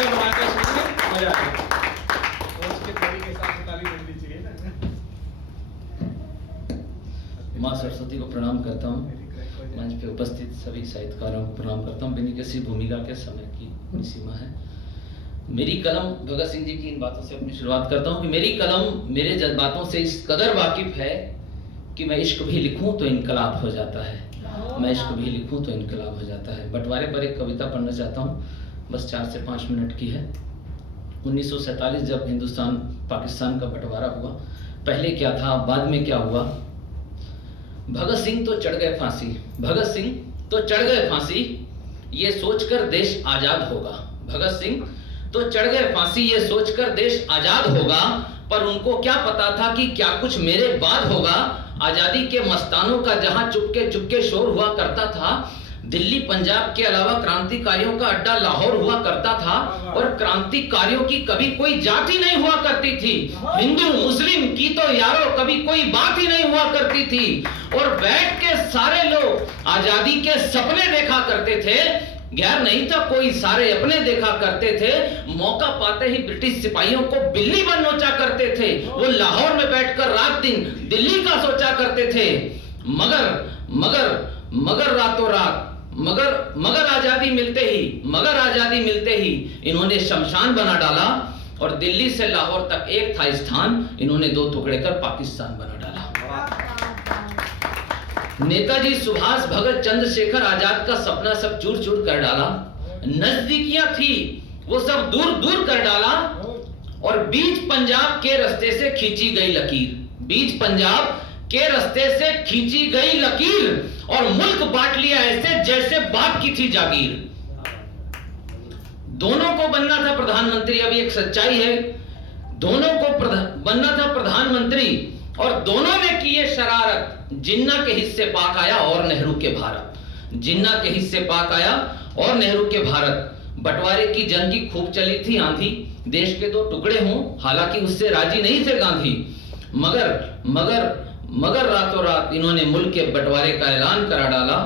से बनाकर सुनिए, मजा आएगा। तो उसके तरीके के साथ ताली मिलनी चाहिए ना। माँ सरस्वती को प्रणाम करता हूँ। मंच पे उपस्थित सभी साहित्यकारों को प्रणाम करता हूँ। बिनी किसी भूमिका के समय की अपनी सीमा है। मेरी कलम, भगत सिंह जी की इन बातों से अपनी शुरुआत करता हूँ कि मेरी कलम मेरे जज्बातों से इस कदर वाकिफ है कि मैं इश्क भी लिखूं तो इनकलाब हो जाता है, मैं इश्क भी लिखूं तो इनकलाब हो जाता है। बंटवारे पर एक कविता पढ़ना चाहता हूँ, बस 4 से 5 मिनट की है। 1947 जब हिंदुस्तान पाकिस्तान का बंटवारा हुआ, पहले क्या था बाद में क्या हुआ। भगत सिंह तो चढ़ गए फांसी, भगत सिंह तो चढ़ गए फांसी, ये सोचकर देश आजाद होगा। भगत सिंह तो चढ़ गए फांसी, ये सोचकर देश आजाद होगा। पर उनको क्या पता था कि क्या कुछ मेरे बाद होगा। आजादी के मस्तानों का जहां चुपके चुपके शोर हुआ करता था, दिल्ली पंजाब के अलावा क्रांतिकारियों का अड्डा लाहौर हुआ करता था। और क्रांतिकारियों की कभी कोई जाति नहीं हुआ करती थी, हिंदू मुस्लिम की तो यारों कभी कोई बात ही नहीं हुआ करती थी। और बैठ के सारे लोग आजादी के सपने देखा करते थे, गैर नहीं था कोई, सारे अपने देखा करते थे। मौका पाते ही ब्रिटिश सिपाहियों को बिल्ली बन नोचा करते थे। वो लाहौर में बैठकर रात दिन दिल्ली का सोचा करते थे। मगर रातों रात, मगर आजादी मिलते ही इन्होंने शमशान बना डाला। और दिल्ली से लाहौर तक एक था स्थान, इन्होंने 2 टुकड़े कर पाकिस्तान बना डाला। नेताजी सुभाष, भगत, चंद्रशेखर आजाद का सपना सब चूर चूर कर डाला। नजदीकियां थी वो सब दूर दूर कर डाला। और बीच पंजाब के रास्ते से खींची गई लकीर, बीच पंजाब के रास्ते से खींची गई लकीर। और मुल्क बांट लिया ऐसे जैसे बाप की थी जागीर। दोनों को बनना था प्रधानमंत्री, अब एक सच्चाई है। दोनों को बनना था प्रधानमंत्री और दोनों ने किए शरारत। जिन्ना के हिस्से पाक आया और नेहरू के भारत, जिन्ना के हिस्से पाक आया और नेहरू के भारत। बंटवारे की जंग की खूब चली थी आंधी, देश के 2 टुकड़े हों हालांकि उससे राजी नहीं थे गांधी। मगर रातों रात इन्होंने मुल्क के बंटवारे का ऐलान करा डाला।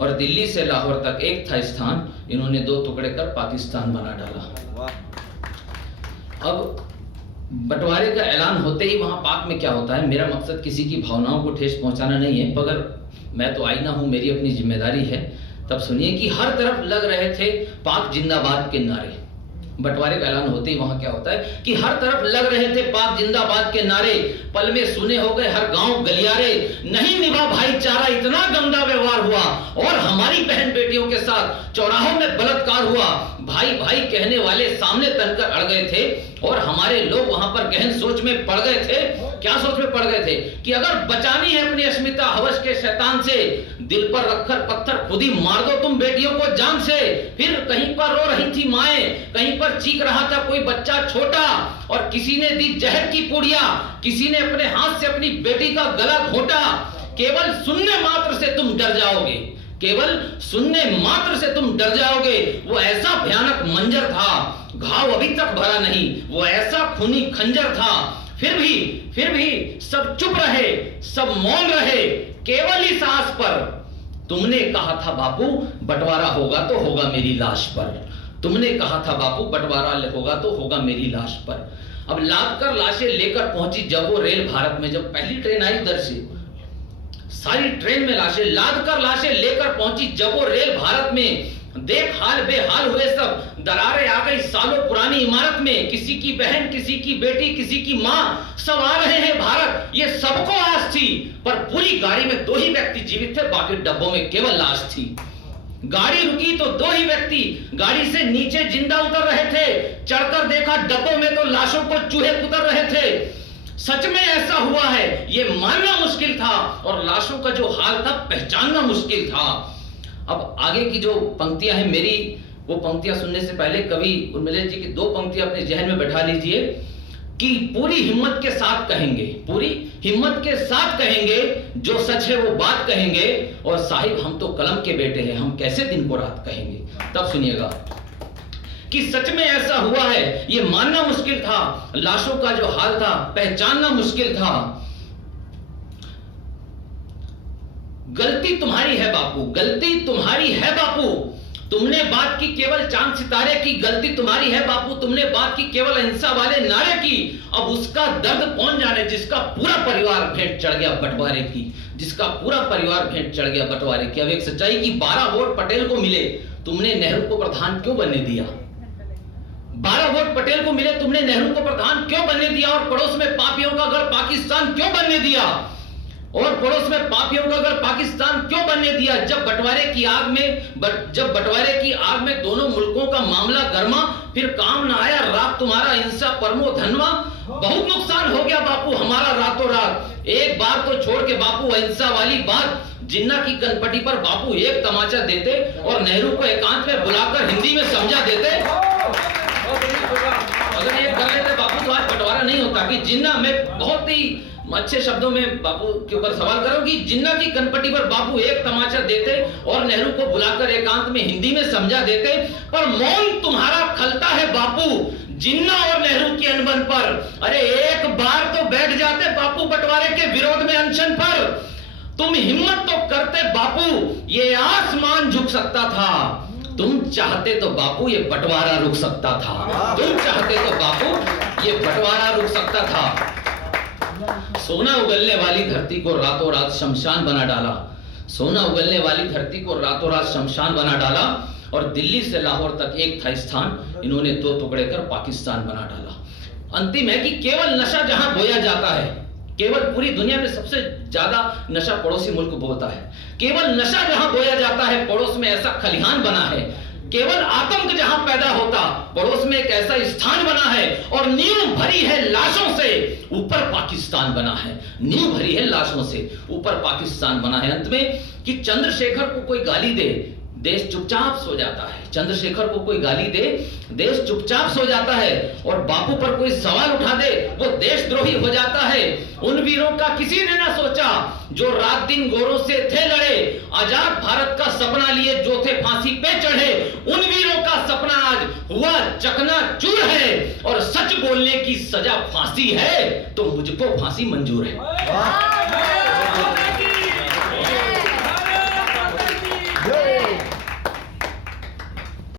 और दिल्ली से लाहौर तक एक था स्थान, इन्होंने 2 टुकड़े कर पाकिस्तान बना डाला। अब बंटवारे का ऐलान होते ही वहां पाक में क्या होता है, मेरा मकसद किसी की भावनाओं को ठेस पहुंचाना नहीं है, मगर मैं तो आईना हूं, मेरी अपनी जिम्मेदारी है। तब सुनिए कि हर तरफ लग रहे थे पाक जिंदाबाद के नारे। बंटवारे का ऐलान होते ही वहां क्या होता है कि हर तरफ लग रहे थे पाक जिंदाबाद के नारे। पल में सुने हो गए हर गांव गलियारे, नहीं निभा भाईचारा इतना गंदा व्यवहार हुआ। और हमारी बहन बेटियों के साथ चौराहों में बलात्कार हुआ। भाई भाई कहने वाले सामने तनकर अड़ गए थे। और हमारे लोग वहां पर गहन सोच में पड़ गए थे। क्या सोच में पड़ गए थे कि अगर बचानी है अपनी अस्मिता हवस के शैतान से, दिल पर रखकर पत्थर खुद ही मार दो तुम बेटियों को जान से। फिर कहीं पर रो रही थी माएं, कहीं पर चीख रहा था कोई बच्चा छोटा। और किसी ने दी जहर की पुड़िया, किसी ने अपने हाथ से अपनी बेटी का गला घोटा। केवल सुनने मात्र से तुम डर जाओगे, केवल सुनने मात्र से तुम डर जाओगे। वो ऐसा भयानक मंजर था, घाव अभी तक भरा नहीं, वो ऐसा खूनी खंजर था। फिर भी सब चुप रहे, सब मौन रहे, केवल इस आस पर। तुमने कहा था बापू बंटवारा होगा तो होगा मेरी लाश पर, तुमने कहा था बापू बंटवारा होगा तो होगा मेरी लाश पर। अब लाद कर लाशें लेकर पहुंची जब वो रेल भारत में, जब पहली ट्रेन आई उधर से, सारी ट्रेन में लाशें, लाद कर लाशें लेकर पहुंची जब वो रेल भारत में। देख हाल बेहाल हुए सब, दरारें आ गई सालों पुरानी इमारत में। किसी की बहन, किसी की बेटी, किसी की माँ, सब आ रहे हैं भारत, ये सबको आस थी। पर पूरी गाड़ी में 2 ही व्यक्ति जीवित थे, बाकी डब्बों में केवल लाश थी। गाड़ी रुकी तो 2 ही व्यक्ति गाड़ी से नीचे जिंदा उतर रहे थे। चढ़कर देखा डब्बों में तो लाशों को चूहे कुतर रहे थे। सच में ऐसा हुआ है ये मानना मुश्किल था, और लाशों का जो हाल था पहचानना मुश्किल था। अब आगे की जो पंक्तियां हैं मेरी, वो पंक्तियां सुनने से पहले कवि उर्मिला जी की 2 पंक्तियां अपने जहन में बैठा लीजिए कि पूरी हिम्मत के साथ कहेंगे, पूरी हिम्मत के साथ कहेंगे, जो सच है वो बात कहेंगे। और साहिब हम तो कलम के बेटे हैं, हम कैसे दिन को रात कहेंगे। तब सुनिएगा कि सच में ऐसा हुआ है ये मानना मुश्किल था, लाशों का जो हाल था पहचानना मुश्किल था। गलती तुम्हारी है बापू, गलती तुम्हारी है बापू, तुमने बात की केवल चांद सितारे की, गलती तुम्हारी है बापू। तुमने बात की केवल अहिंसा वाले नारे की, अब उसका दर्द कौन जाने जिसका पूरा परिवार भेंट चढ़ गया बंटवारे की, जिसका पूरा परिवार भेंट चढ़ गया बंटवारे की। अब एक सच्चाई की 12 वोट पटेल को मिले, तुमने नेहरू को प्रधान क्यों बनने दिया? 12 वोट पटेल को मिले, तुमने नेहरू को प्रधान क्यों बनने दिया? और पड़ोस में पापियों का गढ़ पाकिस्तान क्यों बनने दिया? और पड़ोस में पापियों का गढ़ पाकिस्तान क्यों बनने दिया? जब बंटवारे की आग में दोनों मुल्कों का मामला गर्मा, फिर काम ना आया रात तुम्हारा हिंसा परमो धनवा। बहुत नुकसान हो गया बापू हमारा रातों रात। एक बार तो छोड़ के बापू अहिंसा वाली बात, जिन्ना की कनपटी पर बापू एक तमाचा देते और नेहरू को एकांत में बुलाकर हिंदी में समझा देते। अगर ये कर लेते बापू तो आज बंटवारा नहीं होता। कि जिन्ना में बहुत ही अच्छे शब्दों में बापू के ऊपर सवाल करो कि जिन्ना की कनपटी पर बापू एक तमाचा देते और नेहरू को बुलाकर एकांत में हिंदी में समझा देते, पर मौन तुम्हारा खलता है बापू जिन्ना और नेहरू की अनबन पर। अरे एक बार तो बैठ जाते बापू बंटवारे के विरोध में अनशन पर। तुम हिम्मत तो करते बापू, ये आसमान झुक सकता था। तुम चाहते तो बापू ये बंटवारा रुक सकता था। तुम चाहते तो बापू ये बंटवारा रुक सकता था। सोना उगलने वाली धरती को रातों रात शमशान बना डाला। सोना उगलने वाली धरती को रातों रात शमशान बना डाला और दिल्ली से लाहौर तक एक था स्थान, इन्होंने 2 टुकड़े कर पाकिस्तान बना डाला। अंतिम है कि केवल नशा जहां बोया जाता है, केवल पूरी दुनिया में सबसे ज्यादा नशा पड़ोसी मुल्क बोता है। केवल नशा जहां बोया जाता है पड़ोस में ऐसा खलिहान बना है। केवल आतंक जहां पैदा होता पड़ोस में एक ऐसा स्थान बना है। और नींव भरी है लाशों से, ऊपर पाकिस्तान बना है। नींव भरी है लाशों से, ऊपर पाकिस्तान बना है। अंत में कि चंद्रशेखर को कोई गाली दे, देश चुपचाप सो जाता है। चंद्रशेखर को कोई गाली दे, देश चुपचाप सो जाता है। और बापू पर कोई सवाल उठा दे, वो देशद्रोही हो जाता है। उन वीरों का किसी ने ना सोचा जो रात दिन गोरों से थे लड़े, आजाद भारत का सपना लिए जो थे फांसी पे चढ़े। उन वीरों का सपना आज हुआ चकनाचूर है और सच बोलने की सजा फांसी है, तो मुझको फांसी मंजूर है।